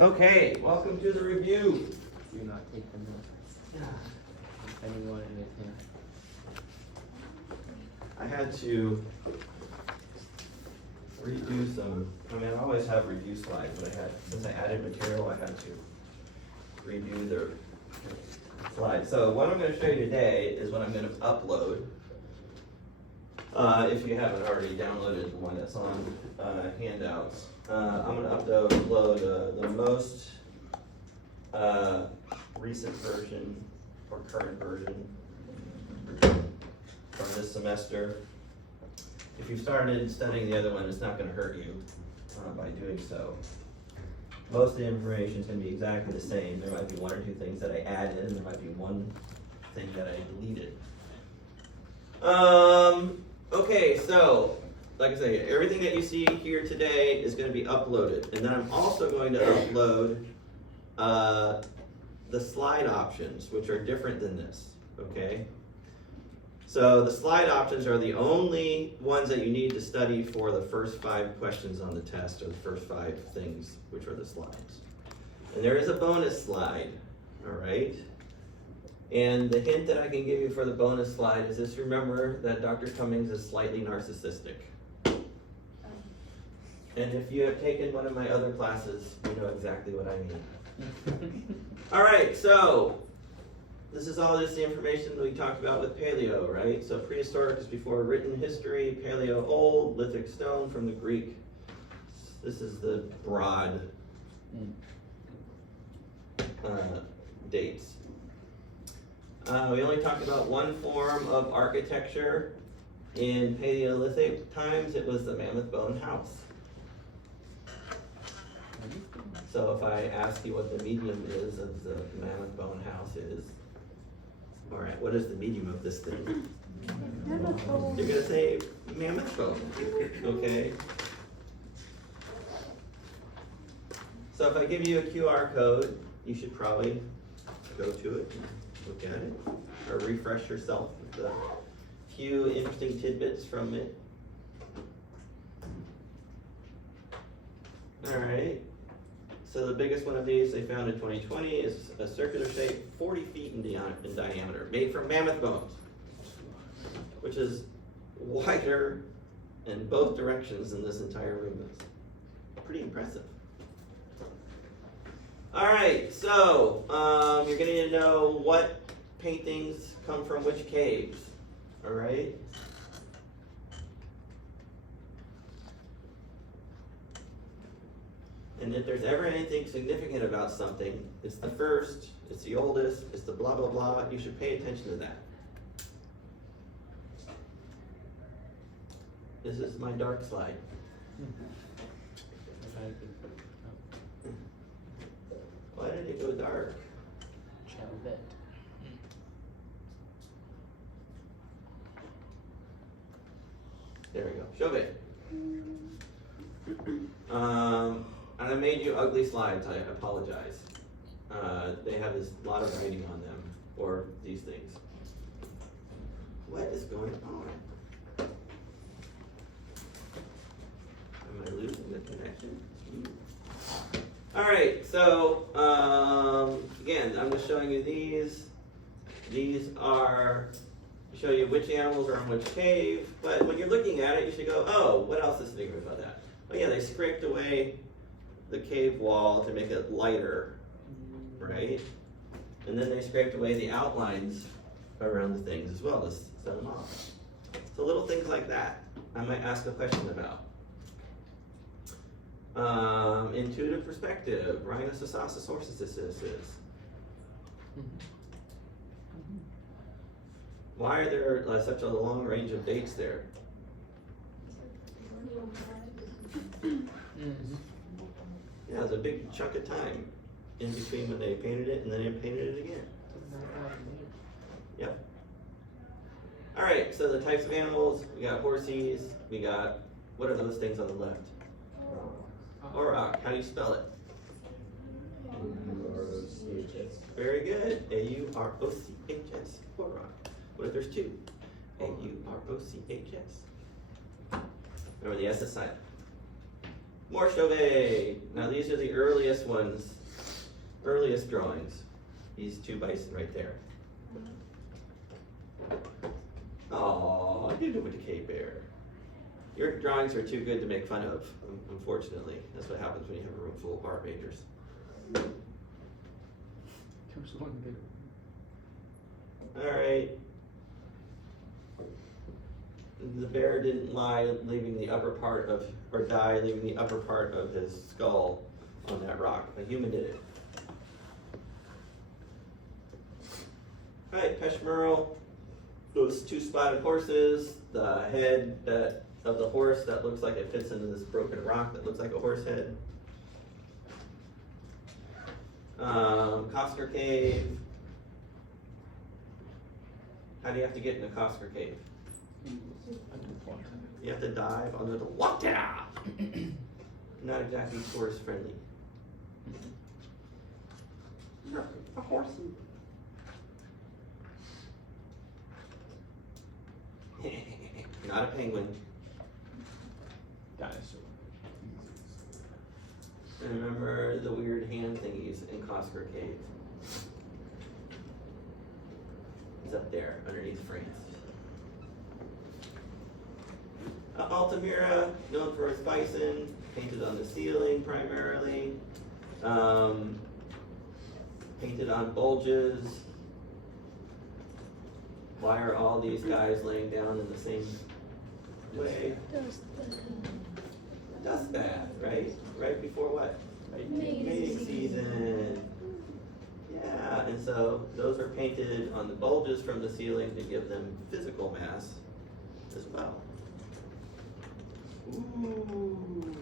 Okay, welcome to the review. Do not take the notes. Anyone in it here? I had to redo some, I always have review slides, but since I added material, I had to redo the slides. So what I'm gonna show you today is what I'm gonna upload. If you haven't already downloaded the one that's on handouts. I'm gonna upload the most recent version or current version from this semester. If you've started studying the other one, it's not gonna hurt you by doing so. Most of the information is gonna be exactly the same. There might be one or two things that I added, and there might be one thing that I deleted. Okay, so, like I say, everything that you see here today is gonna be uploaded. And then I'm also going to upload the slide options, which are different than this, okay? So the slide options are the only ones that you need to study for the first 5 questions on the test, or the first 5 things, which are the slides. And there is a bonus slide, all right? And the hint that I can give you for the bonus slide is just remember that Dr. Cummings is slightly narcissistic. And if you have taken one of my other classes, you know exactly what I mean. All right, so this is all just the information that we talked about with paleo, right? So prehistoric is before written history, paleo old, lithic stone from the Greek. This is the broad dates. We only talked about one form of architecture in Paleolithic times. It was the mammoth bone house. So if I ask you what the medium is of the mammoth bone house is, all right, what is the medium of this thing? Mammoth bone. You're gonna say mammoth bone, okay? So if I give you a QR code, you should probably go to it, look at it, or refresh yourself with a few interesting tidbits from it. All right. So the biggest one of these they found in 2020 is a circular shape 40 feet in diameter, made from mammoth bones, which is wider in both directions than this entire room is. Pretty impressive. All right, so you're gonna need to know what paintings come from which caves, all right? And if there's ever anything significant about something, it's the first, it's the oldest, it's the blah, blah, blah. You should pay attention to that. This is my dark slide. Why did it go dark? There we go. Show it. And I made you ugly slides, I apologize. They have this lot of writing on them, or these things. What is going on? Am I losing the connection? All right, so again, I'm just showing you these. These are show you which animals are in which cave, but when you're looking at it, you should go, oh, what else is secret about that? Oh yeah, they scraped away the cave wall to make it lighter, right? And then they scraped away the outlines around the things as well to set them off. So little things like that, I might ask a question about. Intuitive perspective, Rhinoceros. Why are there such a long range of dates there? Yeah, there's a big chunk of time in between when they painted it and then they painted it again. Yep. All right, so the types of animals, we got horses, we got, what are those things on the left? Auroch, how do you spell it? A-U-R-O-C-H-S. Very good, A-U-R-O-C-H-S, Auroch. What if there's 2? A-U-R-O-C-H-S. Remember the S is silent. More Chauvet. Now these are the earliest ones, earliest drawings. These two bison right there. Oh, I didn't do it with the Cape Bear. Your drawings are too good to make fun of, unfortunately. That's what happens when you have a room full of art majors. Comes one big. Alright. The bear didn't lie, leaving the upper part of, or die, leaving the upper part of his skull on that rock. A human did it. Alright, Peshmerl. Those two spotted horses, the head of the horse that looks like it fits into this broken rock that looks like a horse head. Costner Cave. How do you have to get in a Costner Cave? You have to dive under the water. Not exactly tourist friendly. A horsey. Not a penguin. Dinosaur. And remember the weird hand thingies in Costner Cave. It's up there underneath France. Altamira, known for its bison, painted on the ceiling primarily. Painted on bulges. Why are all these guys laying down in the same way? Dust bath, right? Right before what? Mating season. Yeah, and so those are painted on the bulges from the ceiling to give them physical mass as well. Ooh.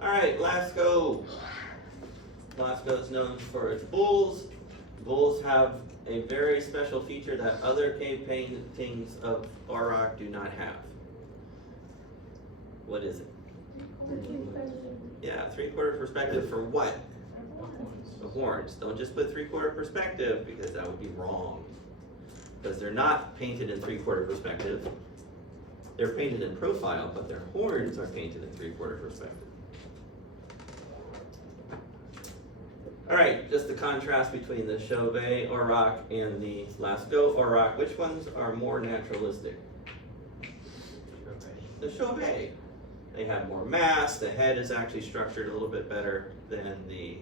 All right, Lascaux. Lascaux is known for its bulls. Bulls have a very special feature that other cave paintings of Auroch do not have. What is it? Yeah, 3/4 perspective for what? The horns. Don't just put 3/4 perspective because that would be wrong. Because they're not painted in 3/4 perspective. They're painted in profile, but their horns are painted in 3/4 perspective. All right, just the contrast between the Chauvet Auroch and the Lascaux Auroch. Which ones are more naturalistic? The Chauvet. They have more mass. The head is actually structured a little bit better than the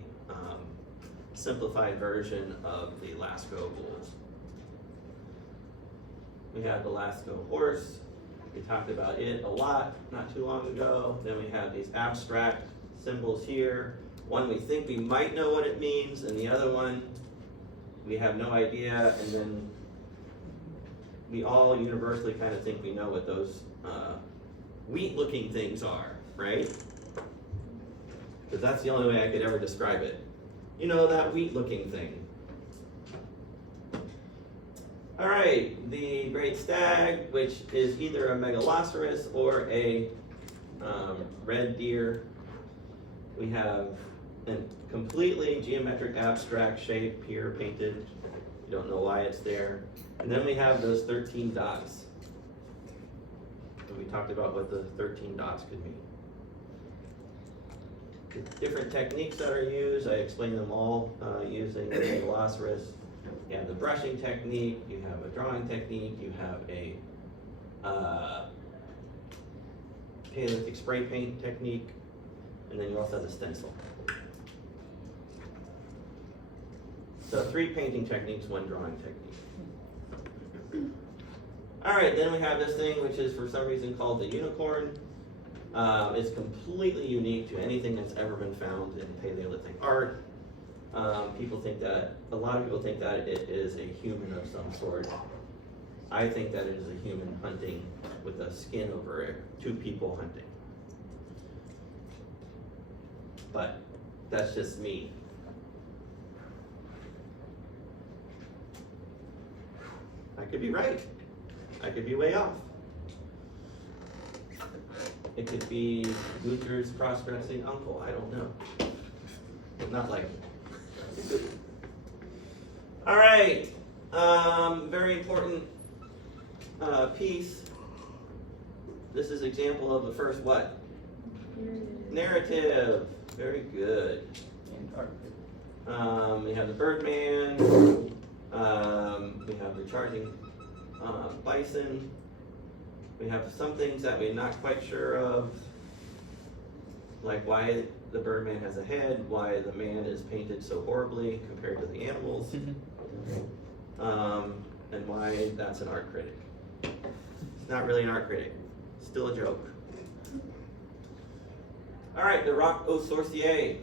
simplified version of the Lascaux bulls. We have the Lascaux horse. We talked about it a lot not too long ago. Then we have these abstract symbols here. One we think we might know what it means, and the other one we have no idea, and then we all universally kind of think we know what those wheat-looking things are, right? Because that's the only way I could ever describe it. You know, that wheat-looking thing. All right, the great stag, which is either a megaloceros or a red deer. We have a completely geometric abstract shape here painted. You don't know why it's there. And then we have those 13 dots. And we talked about what the 13 dots could mean. The different techniques that are used, I explained them all using the megaloceros. You have the brushing technique, you have a drawing technique, you have a Paleolithic spray paint technique, and then you also have the stencil. So 3 painting techniques, 1 drawing technique. All right, then we have this thing which is for some reason called the unicorn. It's completely unique to anything that's ever been found in Paleolithic art. People think that, a lot of people think that it is a human of some sort. I think that it is a human hunting with a skin over it, 2 people hunting. But that's just me. I could be right. I could be way off. It could be Gunther's cross-dressing uncle, I don't know. Not like all right, very important piece, this is example of the first what? Narrative. Very good. Antarctic. We have the Birdman. We have the charging bison. We have some things that we're not quite sure of, like why the Birdman has a head, why the man is painted so horribly compared to the animals, and why that's an art critic. It's not really an art critic, still a joke. All right, the rock aux sorciers.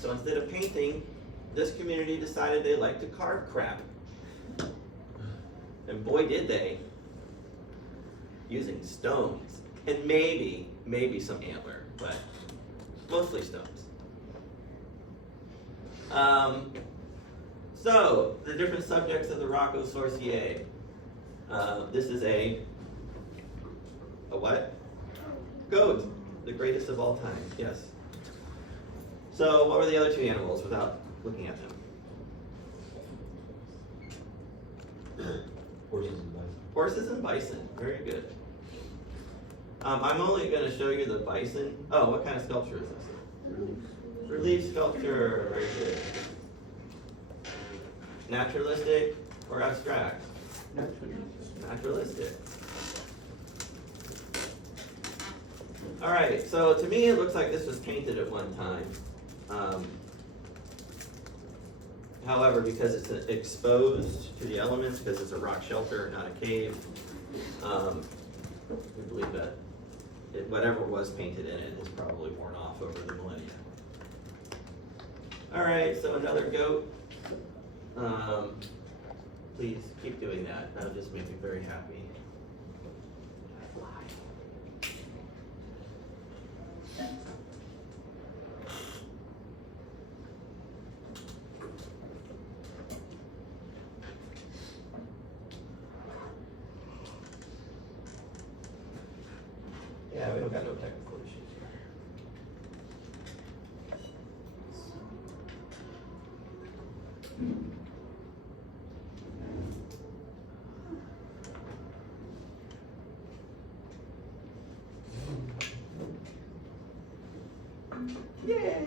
So instead of painting, this community decided they liked to carve crap. And boy did they. Using stones. And maybe some antler, but mostly stones. So, the different subjects of the rock aux sorciers. This is a what? Goat. The greatest of all time, yes. So, what were the other two animals without looking at them? Horses and bison. Horses and bison, very good. I'm only going to show you the bison. Oh, what kind of sculpture is this? Relief sculpture, very good. Naturalistic or abstract? Naturalistic. All right, so to me it looks like this was painted at one time. However, because it's exposed to the elements, because it's a rock shelter, not a cave, we believe that whatever was painted in it is probably worn off over the millennia. All right, so another goat. Please keep doing that. That'll just make me very happy. Yeah, we don't got no technical issues here. Yay!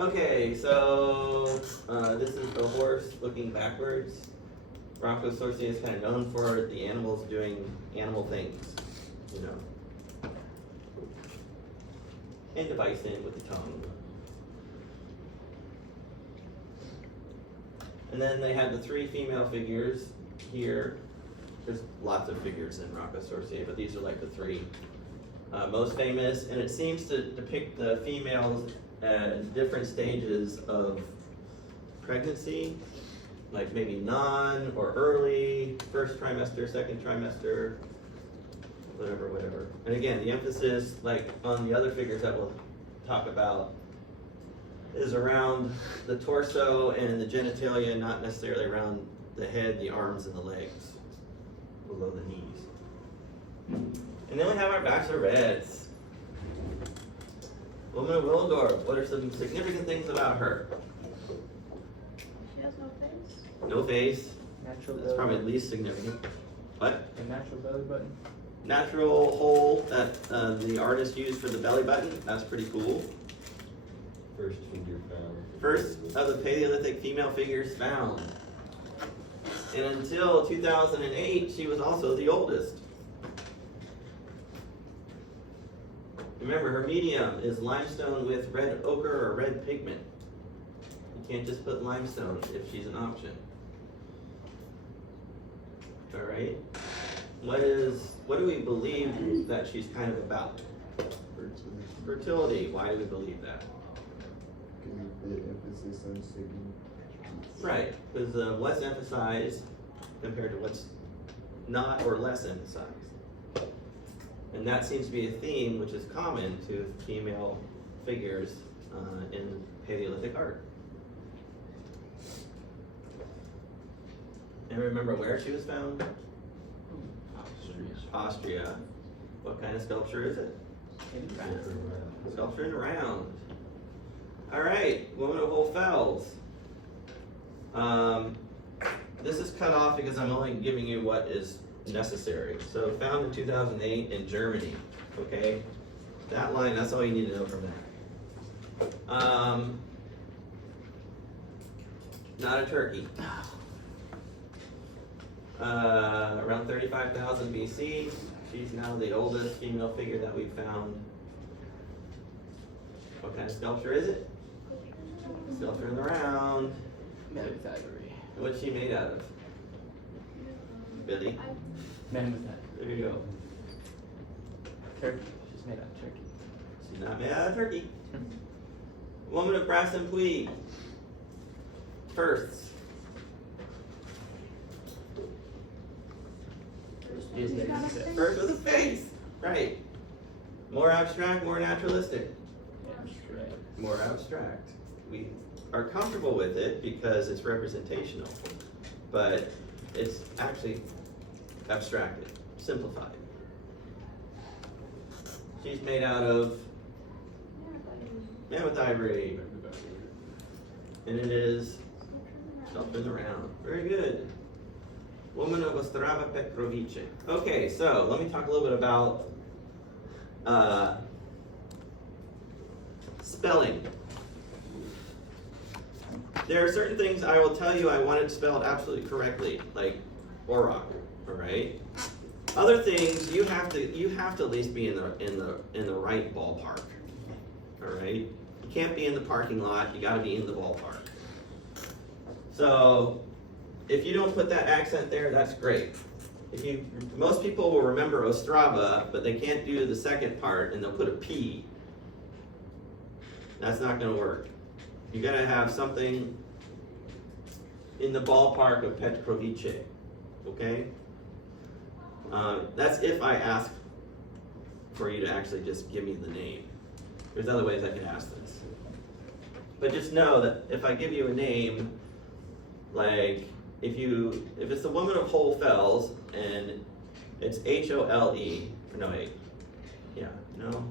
Okay, so this is the horse looking backwards. Rock aux sorciers is kind of known for the animals doing animal things, you know. And the bison with the tongue. And then they have the three female figures here. There's lots of figures in rock aux sorciers, but these are like the three most famous. And it seems to depict the females at different stages of pregnancy. Like maybe non or early, first trimester, second trimester, whatever. And again, the emphasis, like on the other figures that we'll talk about, is around the torso and the genitalia, not necessarily around the head, the arms, and the legs, below the knees. And then we have our bachelorettes. Woman of Willendorf, what are some significant things about her? She has no face. No face. Natural That's belly probably button. least significant. What? A natural belly button. Natural hole that the artist used for the belly button. That's pretty cool. First figure found. First of the Paleolithic female figures found. And until 2008, she was also the oldest. Remember, her medium is limestone with red ochre or red pigment. You can't just put limestone if she's an option. All right. What do we believe that she's kind of about? Fertility. Why do we believe that? The emphasis on significance. Right, because what's emphasized compared to what's not or less emphasized. And that seems to be a theme which is common to female figures in Paleolithic art. And remember where she was found? Austria. What kind of sculpture is it? Sculpture in round. All right, Woman of Whole Fells. this is cut off because I'm only giving you what is necessary. So found in 2008 in Germany, okay? That line, that's all you need to know from that. Not a turkey. Around 35,000 BC. She's now the oldest female figure that we've found. What kind of sculpture is it? Sculpture in the round. Mammoth ivory. What's she made out of? Billy? Mammoth ivory. There you go. Turkey. She's made out of turkey. She's not made out of turkey. Woman of brass and tweed. Firsts. Is He's it? got a face. First with a face. Right. More abstract, more naturalistic. Abstract. More abstract. We are comfortable with it because it's representational, but it's actually abstracted, simplified. She's made out of mammoth ivory, and it is sculpted around. Very good. Woman of Ostrava Petrovice. Okay, so let me talk a little bit about spelling. There are certain things I will tell you I want it spelled absolutely correctly, like Orok, all right? Other things you have to at least be in the right ballpark, all right? You can't be in the parking lot. You got to be in the ballpark. So if you don't put that accent there, that's great. Most people will remember Ostrava, but they can't do the second part, and they'll put a P. That's not going to work. You got to have something in the ballpark of Petrovice, okay? That's if I ask for you to actually just give me the name. There's other ways I can ask this. But just know that if I give you a name, like if it's the woman of Whole Fells and it's H-O-L-E, no wait, yeah, no,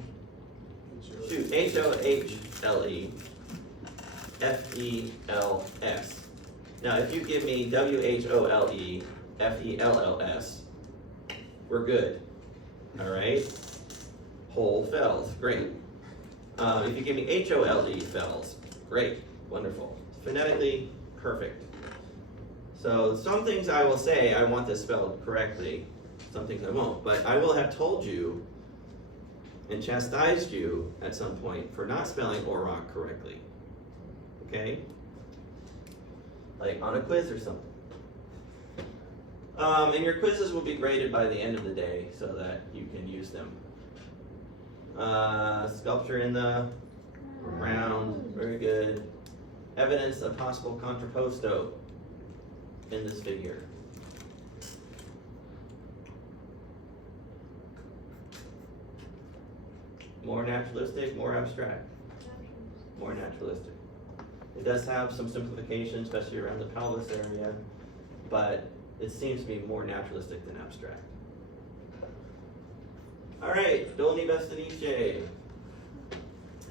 shoot, H-O-H-L-E, F-E-L-S. Now if you give me W-H-O-L-E, F-E-L-L-S, we're good, all right? Whole Fells, great. If you give me H-O-L-E, Fells, great, wonderful. Phonetically, perfect. So some things I will say I want this spelled correctly, some things I won't, but I will have told you and chastised you at some point for not spelling Orok correctly, okay? Like on a quiz or something. And your quizzes will be graded by the end of the day so that you can use them. Sculpture in the round, very good. Evidence of possible contrapposto in this figure. More naturalistic, more abstract. More naturalistic. It does have some simplification, especially around the pelvis area, but it seems to be more naturalistic than abstract. All right, Dolní Bestanice.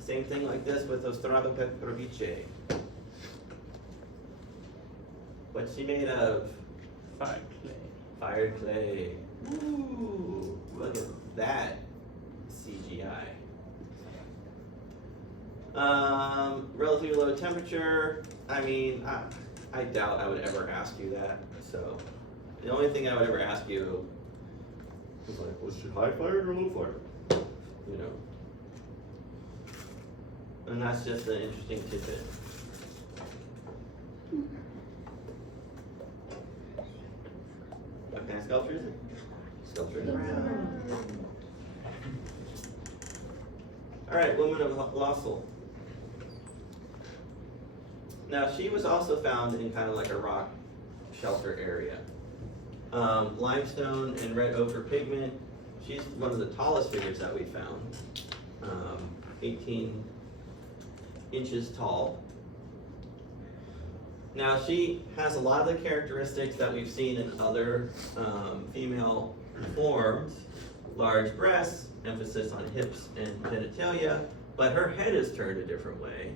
Same thing like this with Ostrava Petrovice. What's she made of? Fire clay. Fired clay. Ooh, look at that CGI. Relatively low temperature. I mean, I doubt I would ever ask you that. So, the only thing I would ever ask you is like, was she high fired or low fired? You know. And that's just an interesting tidbit. What kind of sculpture is it? Sculpture in the round. All right, woman of Lossel. Now she was also found in kind of like a rock shelter area. Limestone and red ochre pigment. She's one of the tallest figures that we found. 18 inches tall. Now she has a lot of the characteristics that we've seen in other female forms. Large breasts, emphasis on hips and genitalia, but her head is turned a different way,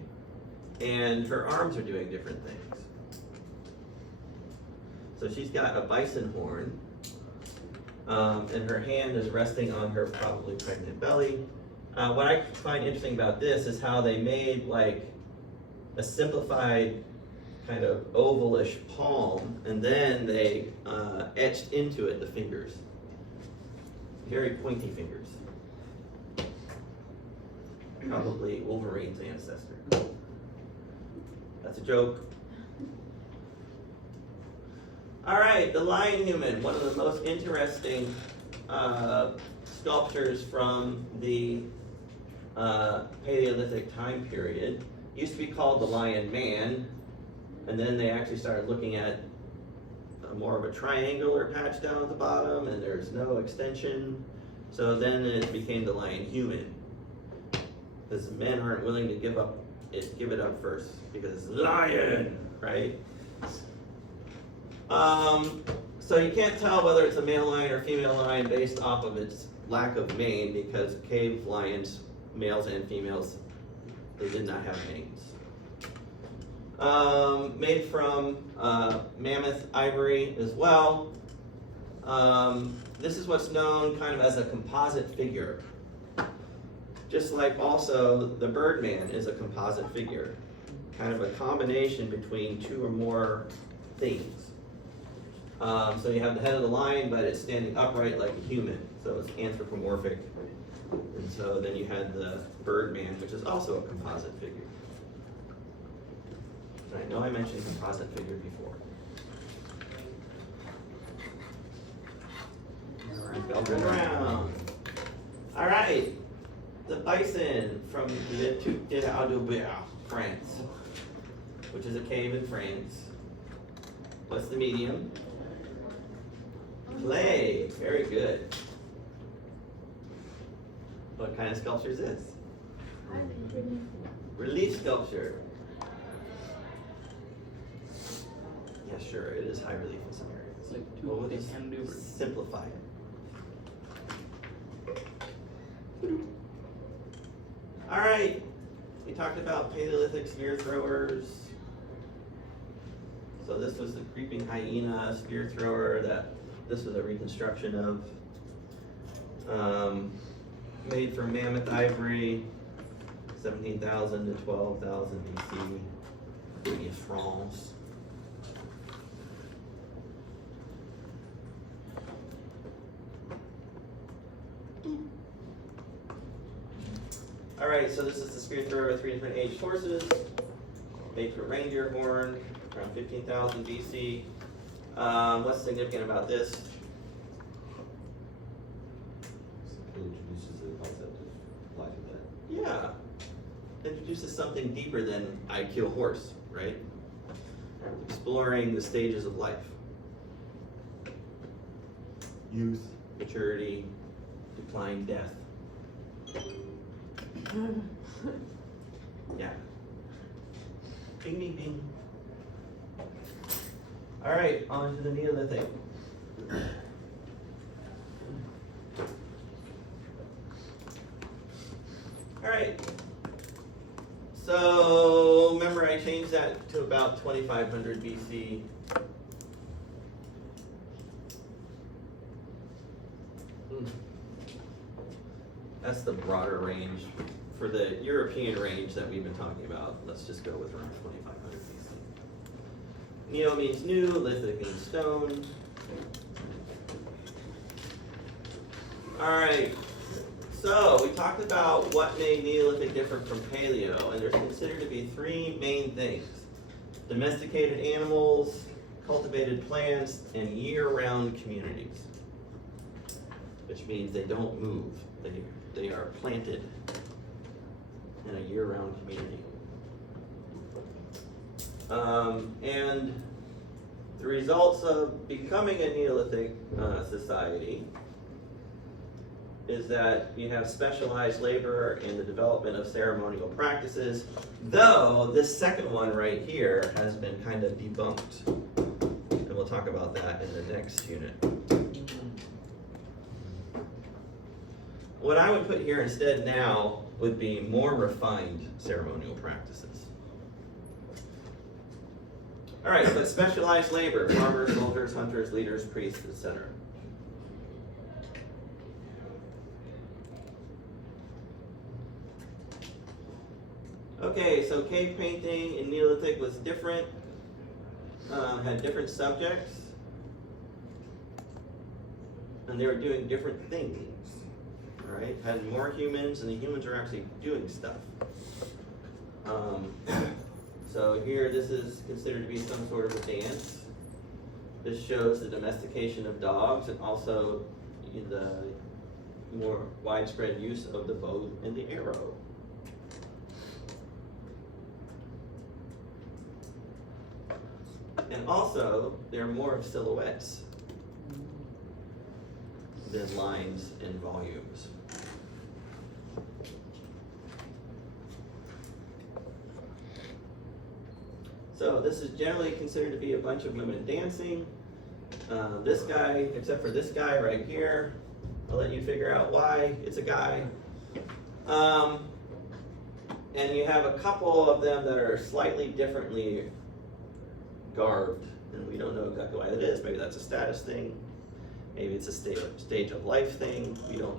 and her arms are doing different things. So she's got a bison horn, and her hand is resting on her probably pregnant belly. What I find interesting about this is how they made like a simplified kind of ovalish palm, and then they etched into it the fingers. Very pointy fingers. Probably Wolverine's ancestor. That's a joke. All right, the lion human, one of the most interesting sculptures from the Paleolithic time period. Used to be called the lion man, and then they actually started looking at more of a triangular patch down at the bottom, and there's no extension. So then it became the lion human, because men aren't willing to give it up first, because it's lion, right? So you can't tell whether it's a male lion or female lion based off of its lack of mane, because cave lions, males and females, they did not have manes. Made from mammoth ivory as well. This is what's known kind of as a composite figure. Just like also the Birdman is a composite figure, kind of a combination between two or more things. So you have the head of the lion, but it's standing upright like a human, so it's anthropomorphic. And so then you had the Birdman, which is also a composite figure. And I know I mentioned composite figure before. Velvet round. All right, the bison from Le Duc de Audubert, France, which is a cave in France. What's the medium? Clay. Very good. What kind of sculpture is this? Relief sculpture. Yeah, sure, it is high relief in some areas. Like Well, we'll they just can do. simplify it. All right, we talked about Paleolithic spear throwers. So this was the creeping hyena spear thrower that this was a reconstruction of. Made from mammoth ivory, 17,000 to 12,000 BC in France. All right, so this is the spear thrower with 3 different aged horses, made from reindeer horn, around 15,000 BC. What's significant about this? It introduces the concept of life and death. Yeah, introduces something deeper than I kill horse, right? Exploring the stages of life. Youth, maturity, decline, death. Yeah. Bing, bing, bing. All right, on to the Neolithic. All right. So remember, I changed that to about 2500 BC. That's the broader range. For the European range that we've been talking about, let's just go with around 2500 BC. Neo means new, lithic means stone. All right, so we talked about what made Neolithic different from Paleo, and there's considered to be 3 main things: domesticated animals, cultivated plants, and year-round communities, which means they don't move. They are planted in a year-round community. And the results of becoming a Neolithic society is that you have specialized labor in the development of ceremonial practices, though this second one right here has been kind of debunked. And we'll talk about that in the next unit. What I would put here instead now would be more refined ceremonial practices. All right, but specialized labor, farmers, soldiers, hunters, leaders, priests, etc. Okay, so cave painting in Neolithic was different, had different subjects, and they were doing different things, all right? Had more humans, and the humans were actually doing stuff. So here, this is considered to be some sort of a dance. This shows the domestication of dogs and also the more widespread use of the bow and the arrow. And also, there are more of silhouettes than lines and volumes. So this is generally considered to be a bunch of women dancing. This guy, except for this guy right here, I'll let you figure out why it's a guy. And you have a couple of them that are slightly differently garbed, and we don't know exactly why that is. Maybe that's a status thing. Maybe it's a stage of life thing. We don't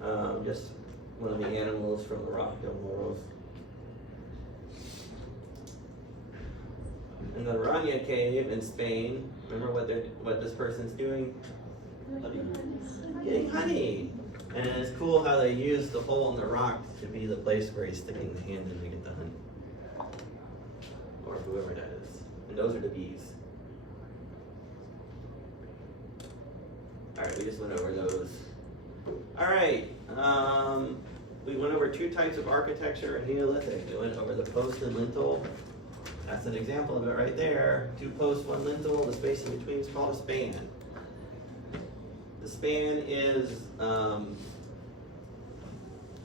know. Just one of the animals from the rock del Moros. In the Aranya cave in Spain, remember what this person's doing? Getting honey. And it's cool how they use the hole in the rock to be the place where he's sticking the hand in to get the honey. Or whoever that is. And those are the bees. Alright, we just went over those. Alright, we went over two types of architecture in Neolithic. We went over the post and lintel. That's an example of it right there. 2 posts, 1 lintel. The space in between is called a span. The span is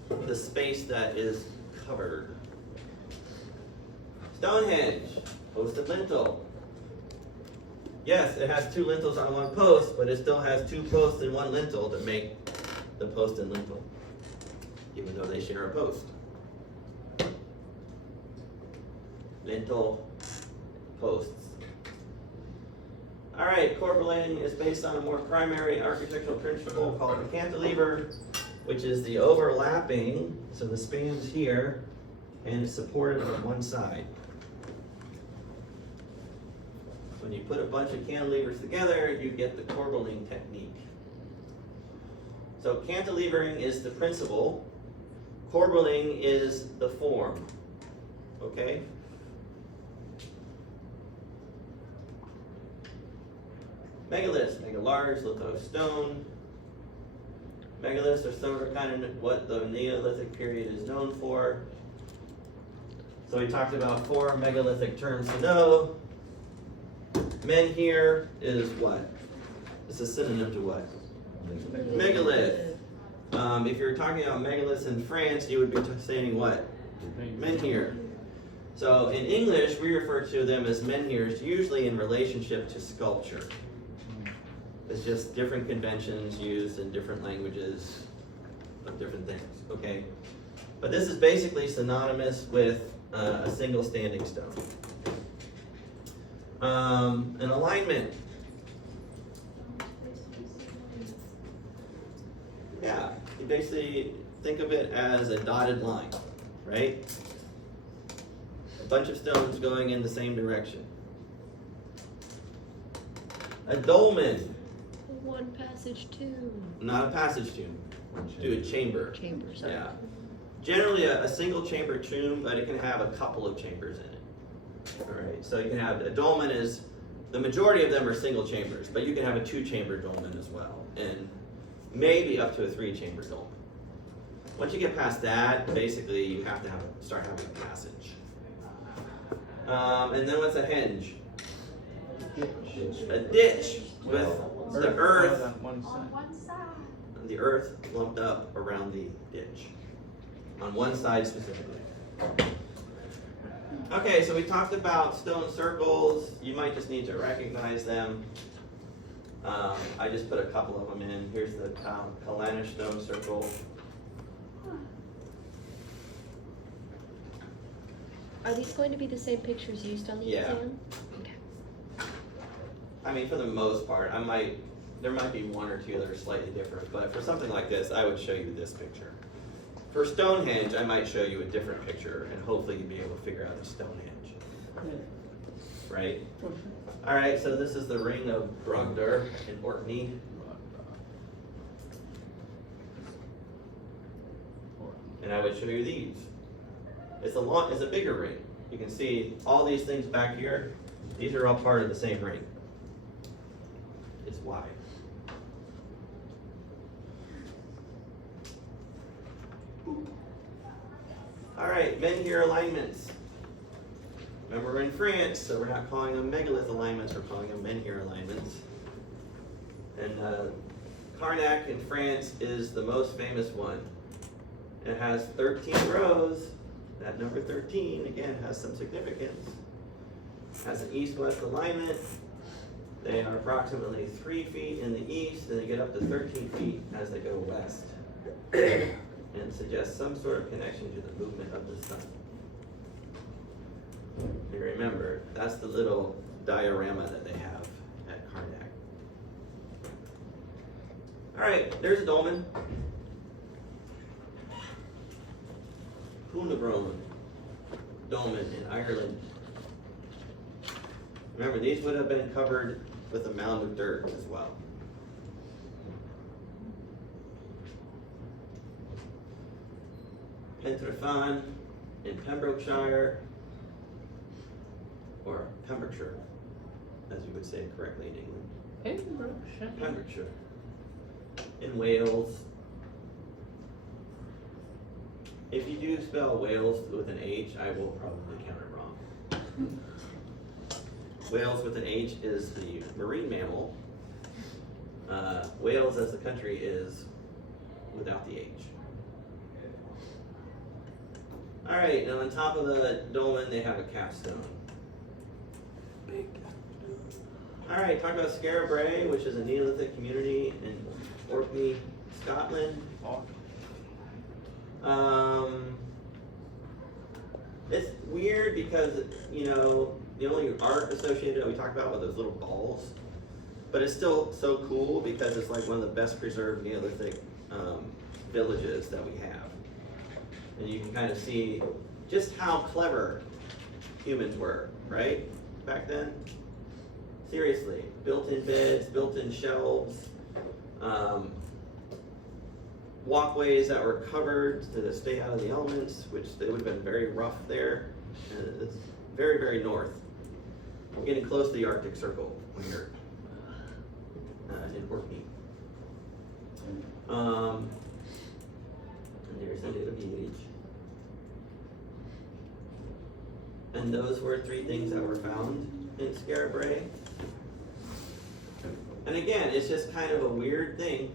the space that is covered. Stonehenge, post and lintel. Yes, it has 2 lintels on 1 post, but it still has 2 posts and 1 lintel to make the post and lintel, even though they share a post. Lintel, posts. All right, corbelling is based on a more primary architectural principle called a cantilever, which is the overlapping, so the span's here, and it's supported on one side. When you put a bunch of cantilevers together, you get the corbelling technique. So cantilevering is the principle, corbelling is the form, okay? Megaliths, make a large litho stone. Megaliths are sort of kind of what the Neolithic period is known for. So we talked about 4 megalithic terms to know. Menhir is what? It's a synonym to what? Megalith. If you're talking about megaliths in France, you would be saying what? Menhir. So in English, we refer to them as menhirs, usually in relationship to sculpture. It's just different conventions used in different languages of different things, okay? But this is basically synonymous with a single standing stone. An alignment. Yeah, you basically think of it as a dotted line, right? A bunch of stones going in the same direction. A dolmen. One passage tomb. Not a passage tomb. Do a chamber. Chamber, sorry. Yeah. Generally a single chamber tomb, but it can have a couple of chambers in it. Alright, so you can have, a dolmen is, the majority of them are single chambers, but you can have a 2-chamber dolmen as well, and maybe up to a 3-chamber dolmen. Once you get past that, basically you have to start having a passage. And then what's a henge? A ditch with the earth on one On side. one side. the earth lumped up around the ditch. On one side specifically. Okay, so we talked about stone circles. You might just need to recognize them. I just put a couple of them in. Here's the Kalanish stone circle. Are these going to be the same pictures used on the Yeah. exam? Okay. I mean, for the most part, there might be one or two that are slightly different, but for something like this, I would show you this picture. For Stonehenge, I might show you a different picture, and hopefully you'll be able to figure out it's Stonehenge, right? All right, so this is the ring of Brugdur in Orkney. And I would show you these. It's a bigger ring. You can see all these things back here. These are all part of the same ring. It's wide. All right, menhir alignments. Remember, we're in France, so we're not calling them megalith alignments, we're calling them menhir alignments. And Karnak in France is the most famous one. It has 13 rows. That number 13, again, has some significance. Has an east-west alignment. They are approximately 3 feet in the east, and they get up to 13 feet as they go west. And suggests some sort of connection to the movement of the sun. You remember, that's the little diorama that they have at Karnak. All right, there's a dolmen. Cúnabrón dolmen in Ireland. Remember, these would have been covered with a mound of dirt as well. Pentrefan in Pembrokeshire, or Pembrokeshire, as you would say it correctly in England. Pembrokeshire. In Wales. If you do spell Wales with an H, I will probably count it wrong. Wales with an H is the marine mammal. Wales as a country is without the H. All right, now on top of the dolmen, they have a capstone. All right, talk about Scarabray, which is a Neolithic community in Orkney, Scotland. It's weird because, you know, the only art associated we talked about were those little balls, but it's still so cool because it's like one of the best preserved Neolithic villages that we have. And you can kind of see just how clever humans were, right? Back then. Seriously, built-in beds, built-in shelves, walkways that were covered to stay out of the elements, which they would have been very rough there. And it's very, very north. We're getting close to the Arctic Circle when you're in Orkney. And there's a little village. And those were 3 things that were found in Scarabray. And again, it's just kind of a weird thing.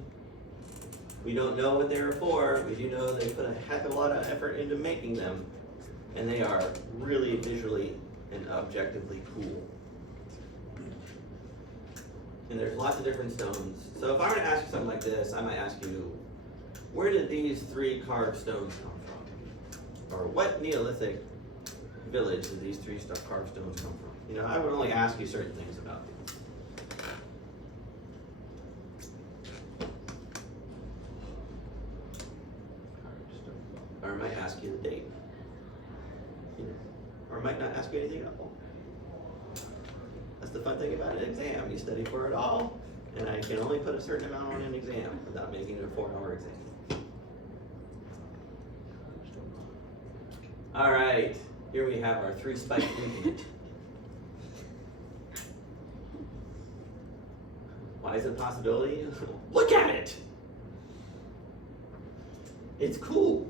We don't know what they were for. We do know they put a heck of a lot of effort into making them. And they are really visually and objectively cool. And there's lots of different stones. So if I were to ask you something like this, I might ask you, where did these 3 carved stones come from? Or what Neolithic village did these 3 carved stones come from? You know, I would only ask you certain things about these. Or I might ask you the date. You know, or I might not ask you anything at all. That's the fun thing about an exam. You study for it all, and I can only put a certain amount on an exam without making it a 4-hour exam. All right, here we have our 3-spiked implement. Why is it a possibility? Look at it! It's cool.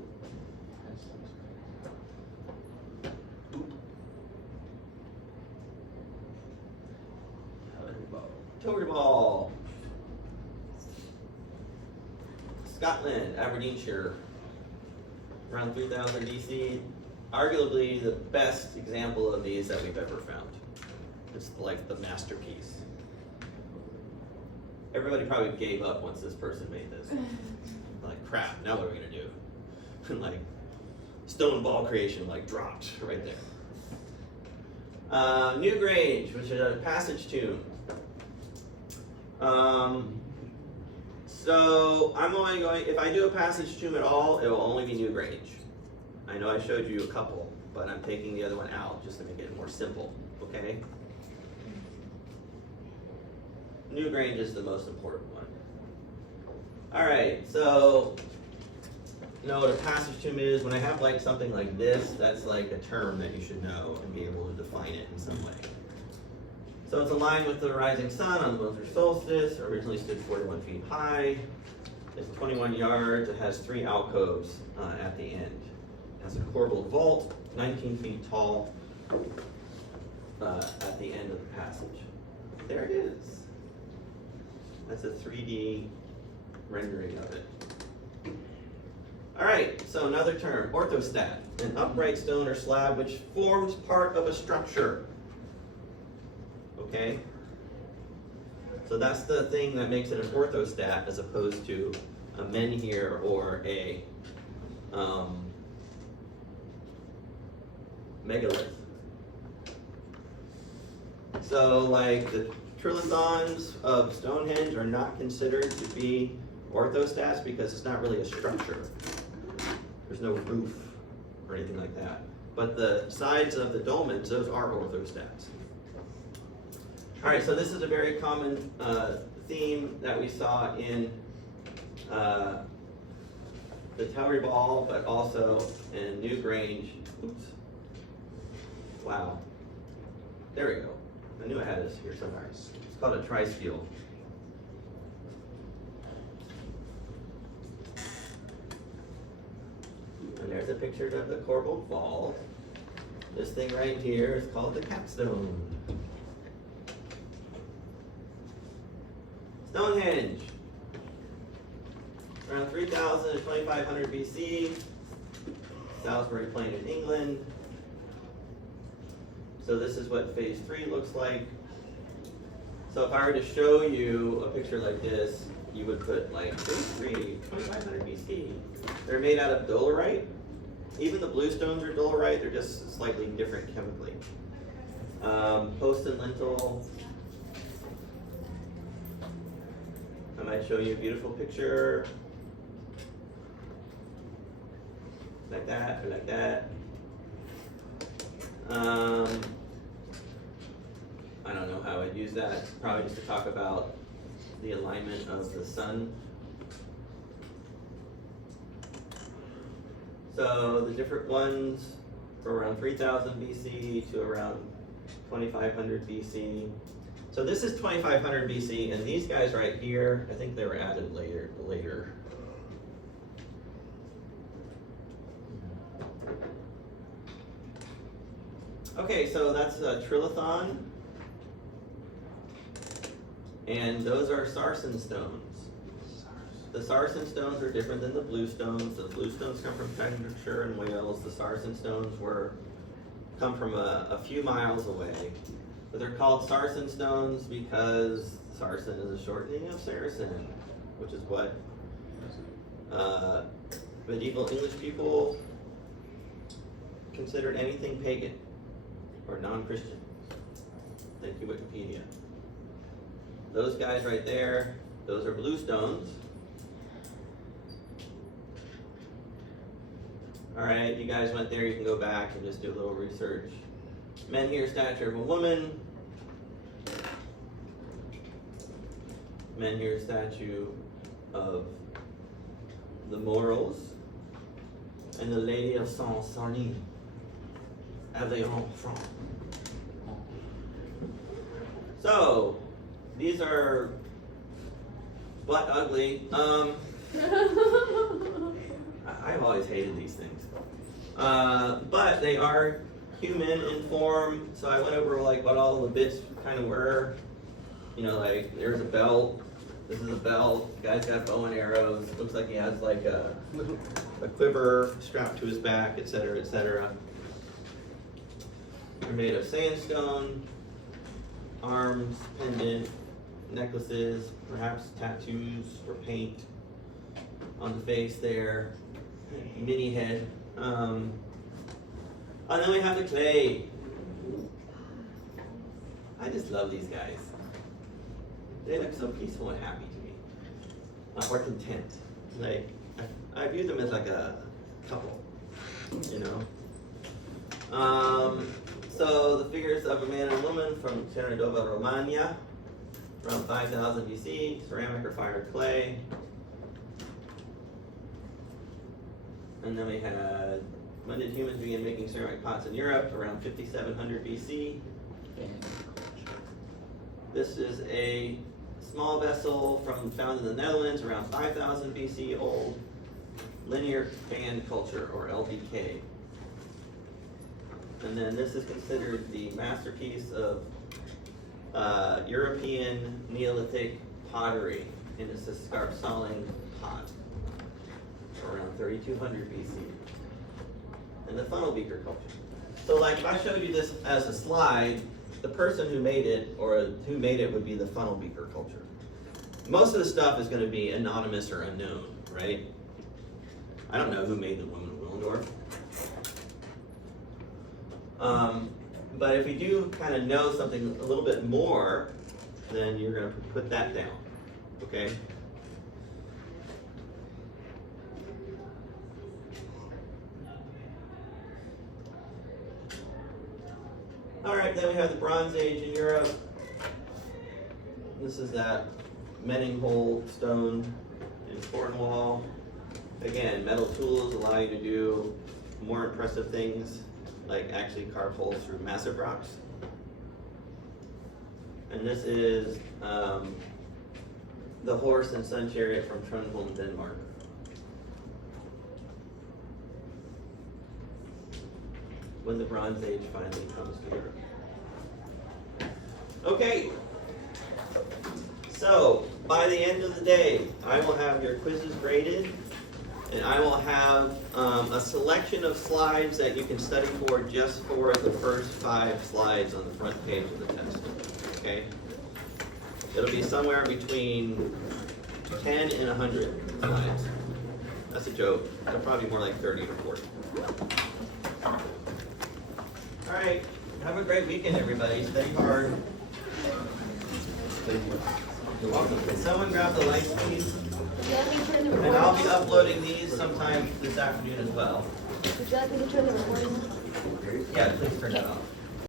Toterball. Scotland, Aberdeenshire, around 3000 BC. Arguably the best example of these that we've ever found. It's like the masterpiece. Everybody probably gave up once this person made this. Like, crap, now what are we gonna do? And like, stone ball creation like dropped right there. Newgrange, which is a passage tomb. So I'm only going, if I do a passage tomb at all, it will only be Newgrange. I know I showed you a couple, but I'm taking the other one out just to make it more simple, okay? Newgrange is the most important one. All right, so you know what a passage tomb is. When I have like something like this, that's like a term that you should know and be able to define it in some way. So it's aligned with the rising sun on the winter solstice. Originally stood 41 feet high. It's 21 yards. It has 3 alcoves at the end. It has a corbelled vault, 19 feet tall, at the end of the passage. There it is. That's a 3D rendering of it. All right, so another term, orthostat, an upright stone or slab which forms part of a structure. Okay? So that's the thing that makes it an orthostat as opposed to a menhir or a megalith. So like the trilithons of Stonehenge are not considered to be orthostats because it's not really a structure. There's no roof or anything like that. But the sides of the dolmens, those are orthostats. All right, so this is a very common theme that we saw in the Towery Ball, but also in Newgrange. Oops. Wow. There we go. I knew I had this here somewhere. It's called a triskele. And there's a picture of the corbelled vault. This thing right here is called the capstone. Stonehenge. Around 3000 to 2500 BC. Salisbury Plain in England. So this is what phase 3 looks like. So if I were to show you a picture like this, you would put like phase 3, 2500 BC. They're made out of dolerite. Even the blue stones are dolerite, they're just slightly different chemically. Post and lintel. I might show you a beautiful picture. Like that, or like that. I don't know how I'd use that. Probably just to talk about the alignment of the sun. So the different ones from around 3000 BC to around 2500 BC. So this is 2500 BC, and these guys right here, I think they were added later. Okay, so that's a trilithon, and those are sarsen stones. The sarsen stones are different than the blue stones. The blue stones come from Pembrokeshire and Wales. The sarsen stones come from a few miles away. But they're called sarsen stones because sarsen is a shortening of Saracen, which is what medieval English people considered anything pagan or non-Christian. Thank you, Wikipedia. Those guys right there, those are blue stones. All right, you guys went there, you can go back and just do a little research. Menhir statue of a woman. Menhir statue of the Morals and the Lady of Saint-Sarny. Aveyron. So, these are butt ugly. I've always hated these things. But they are human in form, so I went over like what all the bits kind of were. You know, like there's a belt, this is a belt, the guy's got bow and arrows, looks like he has like a quiver strapped to his back, etc., etc. They're made of sandstone, arms, pendant, necklaces, perhaps tattoos or paint on the face there, mini head. And then we have the clay. I just love these guys. They look so peaceful and happy to me. Or content. Like, I view them as like a couple, you know? So the figures of a man and woman from Terranova, Romagna, around 5000 BC, ceramic or fired clay. And then we had, when did humans begin making ceramic pots in Europe? Around 5700 BC. This is a small vessel found in the Netherlands, around 5000 BC, old linear band culture, or LBK. And then this is considered the masterpiece of European Neolithic pottery, and it's a scarpsaling pot, around 3200 BC. And the funnel beaker culture. So like if I showed you this as a slide, the person who made it, or who made it, would be the funnel beaker culture. Most of the stuff is going to be anonymous or unknown, right? I don't know who made the woman of Willendorf. But if you do kind of know something a little bit more, then you're going to put that down, okay? All right, then we have the Bronze Age in Europe. This is that Menninghole stone in Cornwall. Again, metal tools allow you to do more impressive things, like actually carve holes through massive rocks. And this is the horse and sun chariot from Trondheim, Denmark. When the Bronze Age finally comes to Europe. Okay, so by the end of the day, I will have your quizzes graded, and I will have a selection of slides that you can study for just for the first 5 slides on the front page of the test, okay? It'll be somewhere between 10 and 100 slides. That's a joke. It'll probably be more like 30 or 40. All right, have a great weekend, everybody. Study hard. You're welcome. Can someone grab the lights, please? Would you like me to turn the recording And I'll be off? uploading these sometime this afternoon as well. Would you like me to turn the recording off? Yeah, please turn that off.